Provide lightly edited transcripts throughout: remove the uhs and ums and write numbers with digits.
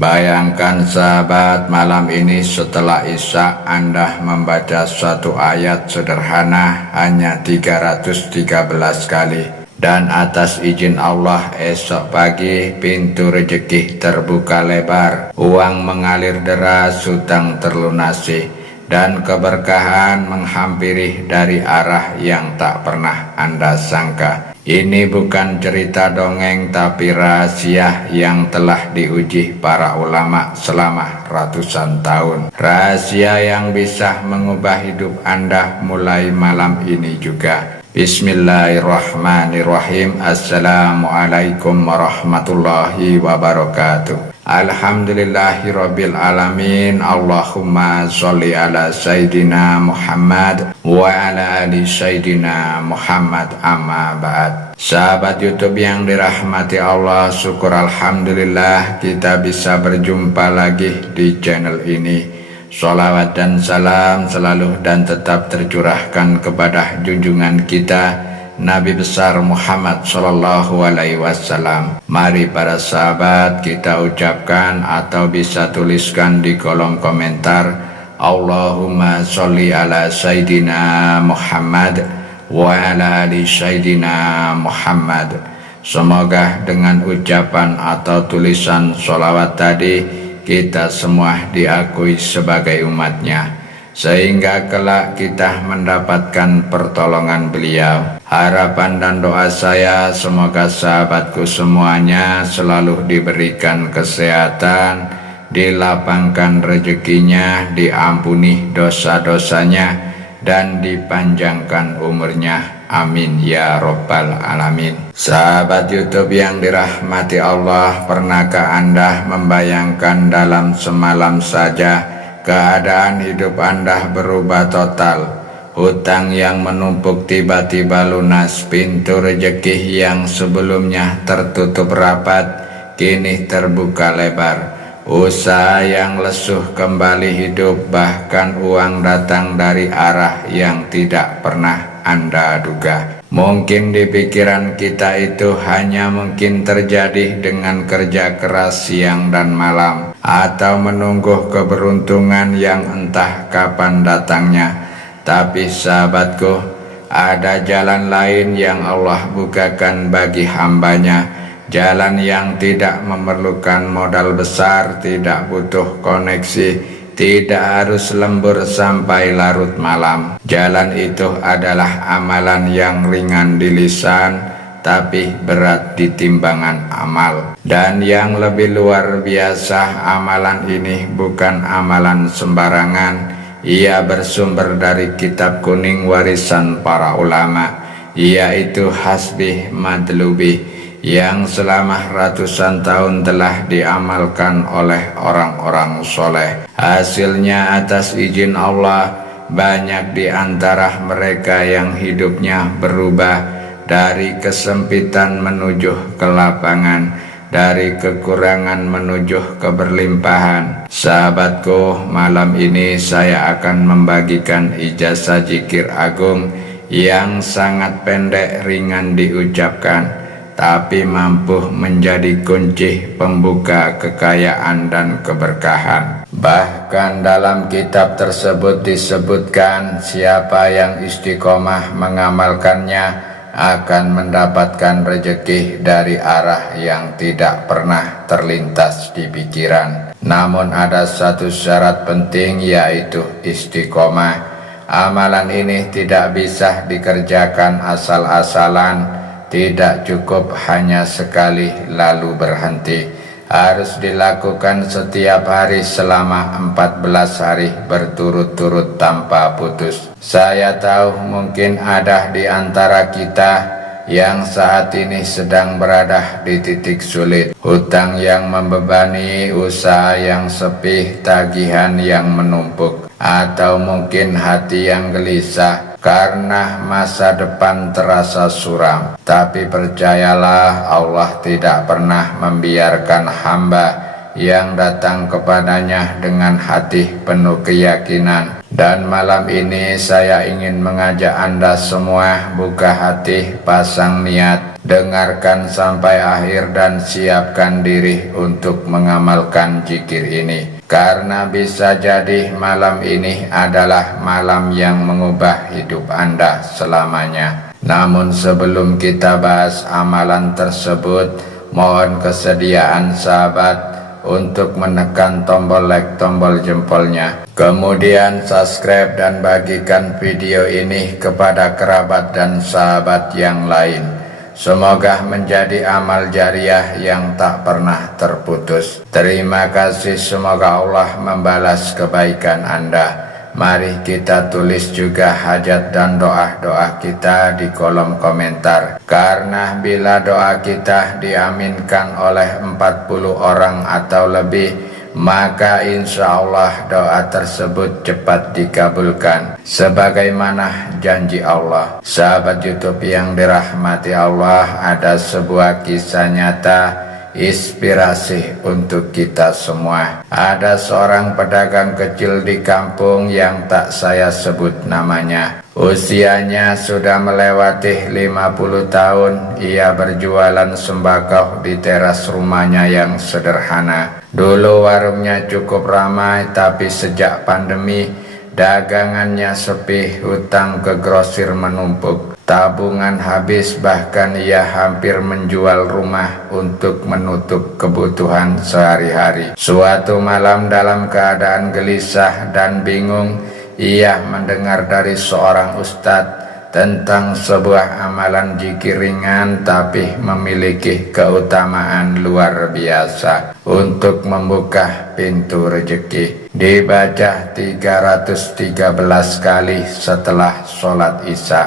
Bayangkan sahabat, malam ini setelah Isya Anda membaca suatu ayat sederhana hanya 313 kali. Dan atas izin Allah esok pagi pintu rezeki terbuka lebar, uang mengalir deras, hutang terlunasi, dan keberkahan menghampiri dari arah yang tak pernah Anda sangka. Ini bukan cerita dongeng tapi rahasia yang telah diuji para ulama selama ratusan tahun. Rahasia yang bisa mengubah hidup Anda mulai malam ini juga. Bismillahirrahmanirrahim. Assalamualaikum warahmatullahi wabarakatuh. Alhamdulillahirabbil alamin. Allahumma sholli ala sayyidina Muhammad wa ala ali sayyidina Muhammad, amma ba'd. Sahabat YouTube yang dirahmati Allah, syukur alhamdulillah kita bisa berjumpa lagi di channel ini. Sholawat dan salam selalu dan tetap tercurahkan kepada junjungan kita Nabi besar Muhammad Sallallahu Alaihi Wasallam. Mari para sahabat kita ucapkan atau bisa tuliskan di kolom komentar, Allahumma sholli ala Sayyidina Muhammad wa ala ali Sayyidina Muhammad. Semoga dengan ucapan atau tulisan sholawat tadi kita semua diakui sebagai umatnya, sehingga kelak kita mendapatkan pertolongan beliau. Harapan dan doa saya semoga sahabatku semuanya selalu diberikan kesehatan, dilapangkan rezekinya, diampuni dosa-dosanya, dan dipanjangkan umurnya. Amin ya robbal alamin. Sahabat YouTube yang dirahmati Allah, pernahkah Anda membayangkan dalam semalam saja keadaan hidup Anda berubah total? Hutang yang menumpuk tiba-tiba lunas, pintu rezeki yang sebelumnya tertutup rapat kini terbuka lebar, usaha yang lesuh kembali hidup, bahkan uang datang dari arah yang tidak pernah Anda duga. Mungkin di pikiran kita itu hanya mungkin terjadi dengan kerja keras siang dan malam, atau menunggu keberuntungan yang entah kapan datangnya. Tapi sahabatku, ada jalan lain yang Allah bukakan bagi hambanya. Jalan yang tidak memerlukan modal besar, tidak butuh koneksi, tidak harus lembur sampai larut malam. Jalan itu adalah amalan yang ringan di lisan, tapi berat di timbangan amal. Dan yang lebih luar biasa, amalan ini bukan amalan sembarangan. Ia bersumber dari kitab kuning warisan para ulama, yaitu Hasbih Madlubih, yang selama ratusan tahun telah diamalkan oleh orang-orang soleh. Hasilnya atas izin Allah, banyak di antara mereka yang hidupnya berubah dari kesempitan menuju kelapangan, dari kekurangan menuju keberlimpahan. Sahabatku, malam ini saya akan membagikan ijazah zikir agung yang sangat pendek, ringan diucapkan, tapi mampu menjadi kunci pembuka kekayaan dan keberkahan. Bahkan dalam kitab tersebut disebutkan siapa yang istiqomah mengamalkannya akan mendapatkan rezeki dari arah yang tidak pernah terlintas di pikiran. Namun ada satu syarat penting, yaitu istiqomah. Amalan ini tidak bisa dikerjakan asal-asalan, tidak cukup hanya sekali lalu berhenti. Harus dilakukan setiap hari selama 14 hari berturut-turut tanpa putus. Saya tahu mungkin ada di antara kita yang saat ini sedang berada di titik sulit. Hutang yang membebani, usaha yang sepi, tagihan yang menumpuk, atau mungkin hati yang gelisah karena masa depan terasa suram. Tapi percayalah, Allah tidak pernah membiarkan hamba yang datang kepadanya dengan hati penuh keyakinan. Dan malam ini saya ingin mengajak Anda semua buka hati, pasang niat, dengarkan sampai akhir dan siapkan diri untuk mengamalkan zikir ini. Karena bisa jadi malam ini adalah malam yang mengubah hidup Anda selamanya. Namun sebelum kita bahas amalan tersebut, mohon kesediaan sahabat untuk menekan tombol like, tombol jempolnya. Kemudian subscribe dan bagikan video ini kepada kerabat dan sahabat yang lain. Semoga menjadi amal jariah yang tak pernah terputus. Terima kasih, semoga Allah membalas kebaikan Anda. Mari kita tulis juga hajat dan doa-doa kita di kolom komentar. Karena bila doa kita diaminkan oleh 40 orang atau lebih, maka insya Allah doa tersebut cepat dikabulkan sebagaimana janji Allah. Sahabat YouTube yang dirahmati Allah, ada sebuah kisah nyata inspirasi untuk kita semua. Ada seorang pedagang kecil di kampung yang tak saya sebut namanya. Usianya sudah melewati 50 tahun. Ia berjualan sembako di teras rumahnya yang sederhana. Dulu warungnya cukup ramai, tapi sejak pandemi dagangannya sepi, hutang ke grosir menumpuk, tabungan habis, bahkan ia hampir menjual rumah untuk menutup kebutuhan sehari-hari. Suatu malam dalam keadaan gelisah dan bingung, ia mendengar dari seorang ustadz tentang sebuah amalan zikir ringan tapi memiliki keutamaan luar biasa untuk membuka pintu rezeki. Dibaca 313 kali setelah sholat isya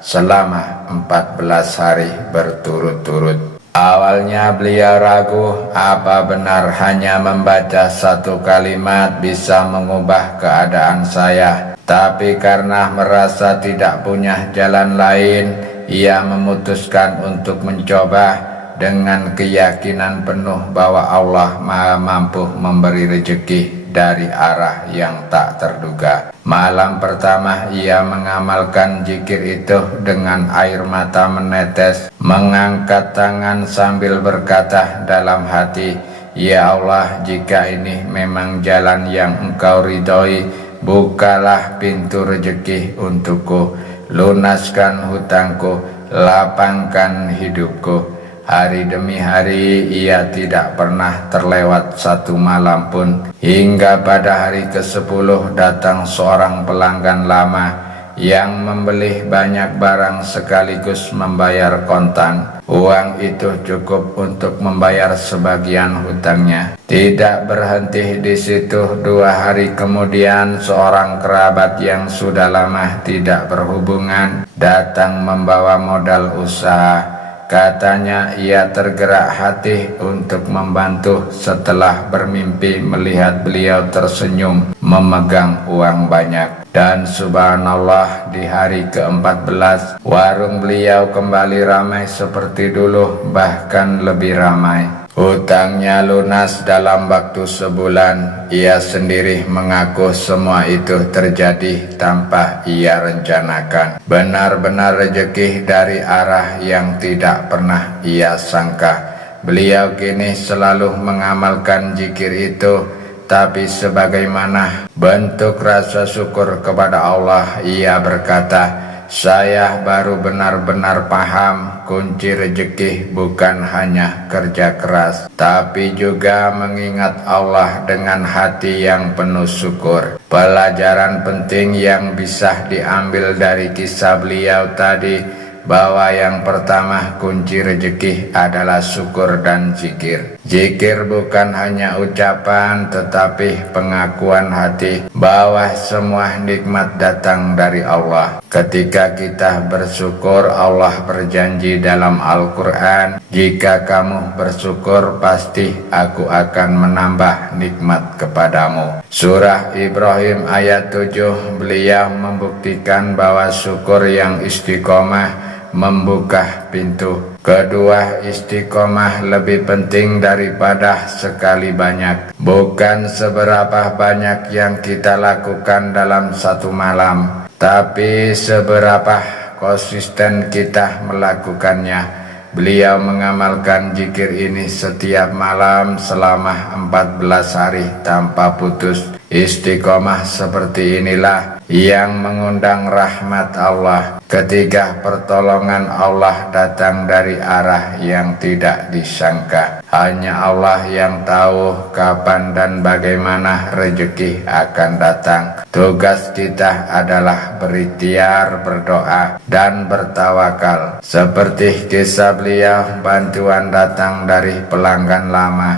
selama 14 hari berturut-turut. Awalnya beliau ragu apa benar hanya membaca satu kalimat bisa mengubah keadaan saya. Tapi karena merasa tidak punya jalan lain, ia memutuskan untuk mencoba dengan keyakinan penuh bahwa Allah Maha mampu memberi rezeki dari arah yang tak terduga. Malam pertama ia mengamalkan zikir itu dengan air mata menetes, mengangkat tangan sambil berkata dalam hati, "Ya Allah, jika ini memang jalan yang Engkau ridhoi, bukalah pintu rezeki untukku, lunaskan hutangku, lapangkan hidupku." Hari demi hari ia tidak pernah terlewat satu malam pun. Hingga pada hari ke-10 datang seorang pelanggan lama yang membeli banyak barang sekaligus membayar kontan. Uang itu cukup untuk membayar sebagian hutangnya. Tidak berhenti di situ, 2 hari kemudian seorang kerabat yang sudah lama tidak berhubungan datang membawa modal usaha. Katanya ia tergerak hati untuk membantu setelah bermimpi melihat beliau tersenyum memegang uang banyak. Dan subhanallah, di hari ke-14 warung beliau kembali ramai seperti dulu, bahkan lebih ramai. Hutangnya lunas dalam waktu sebulan. Ia sendiri mengaku semua itu terjadi tanpa ia rencanakan. Benar-benar rezeki dari arah yang tidak pernah ia sangka. Beliau kini selalu mengamalkan zikir itu, tapi sebagaimana bentuk rasa syukur kepada Allah, ia berkata, "Saya baru benar-benar paham kunci rezeki bukan hanya kerja keras, tapi juga mengingat Allah dengan hati yang penuh syukur." Pelajaran penting yang bisa diambil dari kisah beliau tadi, bahwa yang pertama kunci rezeki adalah syukur dan zikir. Zikir bukan hanya ucapan, tetapi pengakuan hati bahwa semua nikmat datang dari Allah. Ketika kita bersyukur, Allah berjanji dalam Al-Quran, "Jika kamu bersyukur, pasti aku akan menambah nikmat kepadamu." Surah Ibrahim ayat 7, beliau membuktikan bahwa syukur yang istiqomah membuka pintu. Kedua, istiqomah lebih penting daripada sekali banyak. Bukan seberapa banyak yang kita lakukan dalam satu malam, tapi seberapa konsisten kita melakukannya. Beliau mengamalkan zikir ini setiap malam selama 14 hari tanpa putus. Istiqomah seperti inilah yang mengundang rahmat Allah ketika pertolongan Allah datang dari arah yang tidak disangka. Hanya Allah yang tahu kapan dan bagaimana rezeki akan datang. Tugas kita adalah berikhtiar, berdoa, dan bertawakal. Seperti kisah beliau, bantuan datang dari pelanggan lama,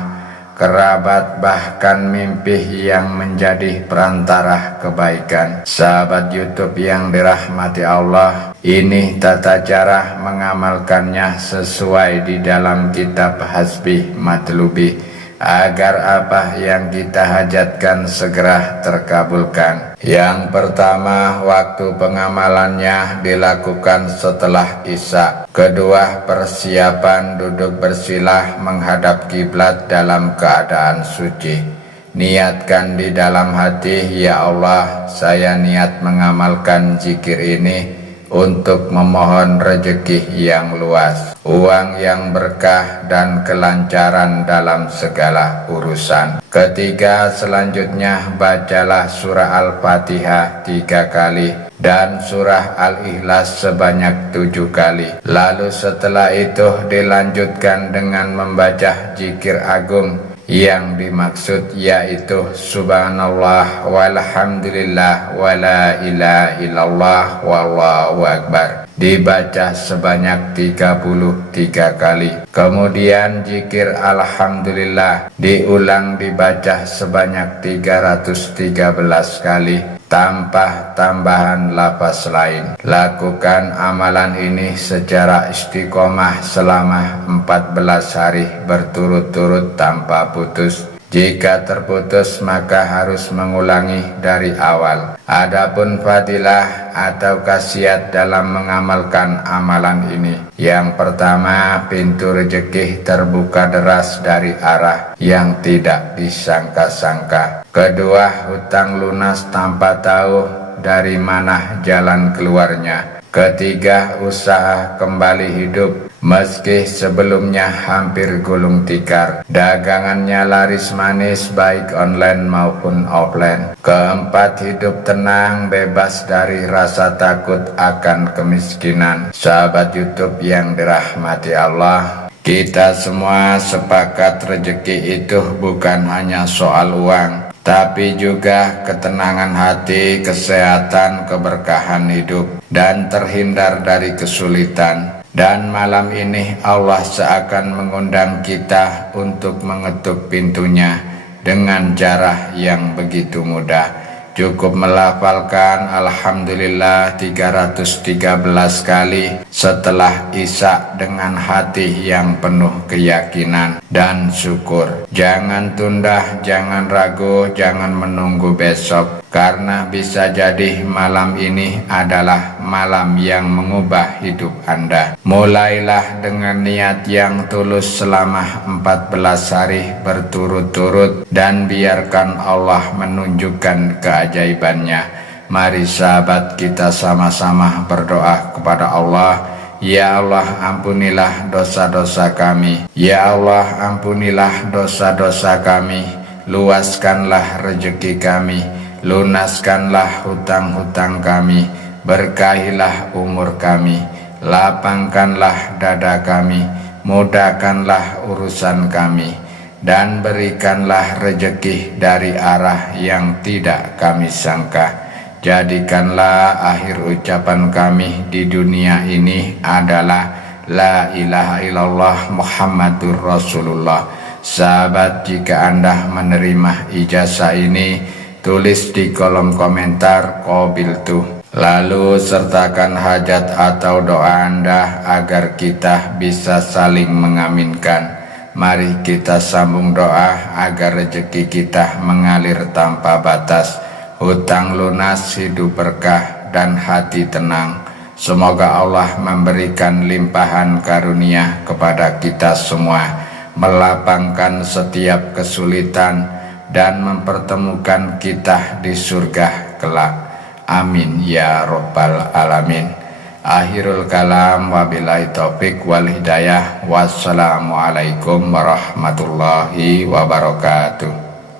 kerabat, bahkan mimpi yang menjadi perantara kebaikan. Sahabat YouTube yang dirahmati Allah, ini tata cara mengamalkannya sesuai di dalam kitab Hasbi Matlubi, agar apa yang kita hajatkan segera terkabulkan. Yang pertama, waktu pengamalannya dilakukan setelah Isya. Kedua, persiapan duduk bersilah menghadap kiblat dalam keadaan suci. Niatkan di dalam hati, ya Allah, saya niat mengamalkan zikir ini untuk memohon rezeki yang luas, uang yang berkah, dan kelancaran dalam segala urusan. Ketiga, selanjutnya bacalah surah Al-Fatihah 3 kali dan surah Al-Ikhlas sebanyak 7 kali. Lalu setelah itu dilanjutkan dengan membaca zikir agung yang dimaksud, yaitu subhanallah walhamdulillah wala ilaha illallah wallahu akbar, dibaca sebanyak 33 kali. Kemudian zikir alhamdulillah diulang dibaca sebanyak 313 kali tanpa tambahan lafaz lain. Lakukan amalan ini secara istiqomah selama 14 hari berturut-turut tanpa putus. Jika terputus maka harus mengulangi dari awal. Adapun fadilah atau khasiat dalam mengamalkan amalan ini, yang pertama, pintu rezeki terbuka deras dari arah yang tidak disangka-sangka. Kedua, hutang lunas tanpa tahu dari mana jalan keluarnya. Ketiga, usaha kembali hidup meski sebelumnya hampir gulung tikar. Dagangannya laris manis baik online maupun offline. Keempat, hidup tenang bebas dari rasa takut akan kemiskinan. Sahabat YouTube yang dirahmati Allah, kita semua sepakat rezeki itu bukan hanya soal uang, tapi juga ketenangan hati, kesehatan, keberkahan hidup, dan terhindar dari kesulitan. Dan malam ini Allah seakan mengundang kita untuk mengetuk pintunya dengan cara yang begitu mudah. Cukup melafalkan Alhamdulillah 313 kali setelah Isya dengan hati yang penuh keyakinan dan syukur. Jangan tunda, jangan ragu, jangan menunggu besok, karena bisa jadi malam ini adalah malam yang mengubah hidup Anda. Mulailah dengan niat yang tulus selama 14 hari berturut-turut dan biarkan Allah menunjukkan keajaibannya. Mari sahabat, kita sama-sama berdoa kepada Allah. Ya Allah, ampunilah dosa-dosa kami. Ya Allah, ampunilah dosa-dosa kami. Luaskanlah rezeki kami, lunaskanlah hutang-hutang kami, berkahilah umur kami, lapangkanlah dada kami, mudahkanlah urusan kami, dan berikanlah rezeki dari arah yang tidak kami sangka. Jadikanlah akhir ucapan kami di dunia ini adalah La ilaha illallah Muhammadur Rasulullah. Sahabat, jika Anda menerima ijazah ini, tulis di kolom komentar qabiltu. Lalu sertakan hajat atau doa Anda agar kita bisa saling mengaminkan. Mari kita sambung doa agar rezeki kita mengalir tanpa batas, hutang lunas, hidup berkah, dan hati tenang. Semoga Allah memberikan limpahan karunia kepada kita semua, melapangkan setiap kesulitan dan mempertemukan kita di surga kelak. Amin ya rabbal alamin. Akhirul kalam, wabillahi taufik wal hidayah. Wassalamualaikum warahmatullahi wabarakatuh.